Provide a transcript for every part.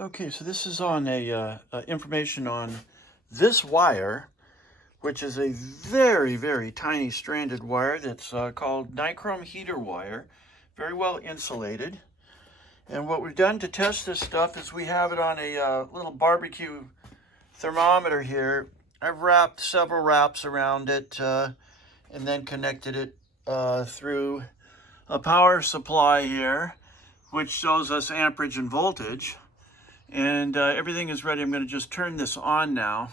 Okay, so this is on information on this wire, which is a very, very tiny stranded wire that's called nichrome heater wire, very well insulated. And what we've done to test this stuff is we have it on a little barbecue thermometer here. I've wrapped several wraps around it and then connected it through a power supply here, which shows us amperage and voltage. And everything is ready. I'm going to just turn this on now.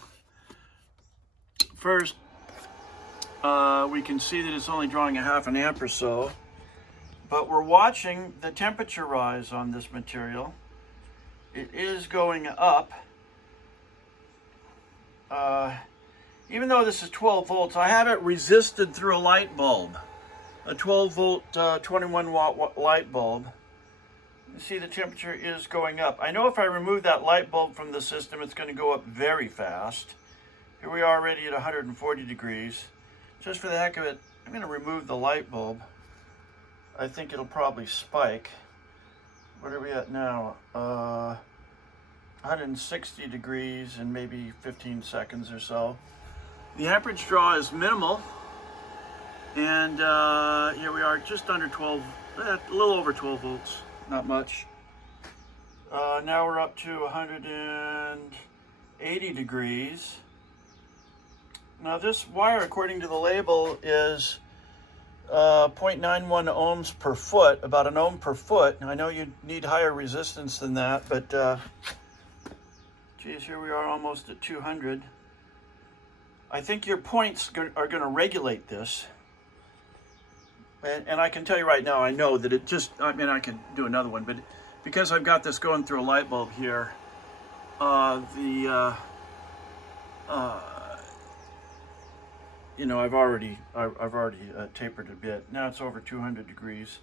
First, we can see that it's only drawing a half an amp or so, but we're watching the temperature rise on this material. It is going up. Even though this is 12 volts, I have it resisted through a light bulb, a 12 volt, 21 watt light bulb. You see the temperature is going up. I know if I remove that light bulb from the system, it's going to go up very fast. Here we are already at 140 degrees. Just for the heck of it, I'm going to remove the light bulb. I think it'll probably spike. What are we at now? 160 degrees in maybe 15 seconds or so. The amperage draw is minimal. And here we are just under 12, a little over 12 volts. Not much. Now we're up to 180 degrees. Now this wire, according to the label, is 0.91 ohms per foot, about an ohm per foot. Now, I know you need higher resistance than that, but geez, here we are almost at 200. I think your points are going to regulate this. And I can tell you right now, I know that it just, I mean, I can do another one, but because I've got this going through a light bulb here, you know, I've already tapered a bit. Now it's over 200 degrees.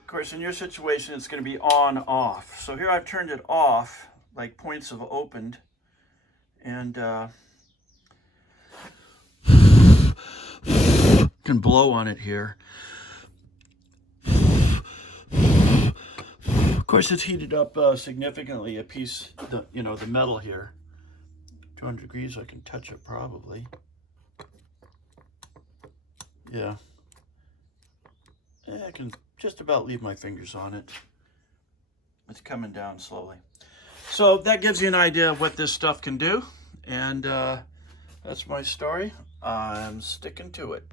Of course, in your situation, it's going to be on off. So here I've turned it off, like points have opened, and can blow on it here. Of course, it's heated up significantly. A piece, you know, the metal here, 200 degrees. I can touch it probably. Yeah, I can just about leave my fingers on it. It's coming down slowly. So that gives you an idea of what this stuff can do, and that's my story. I'm sticking to it.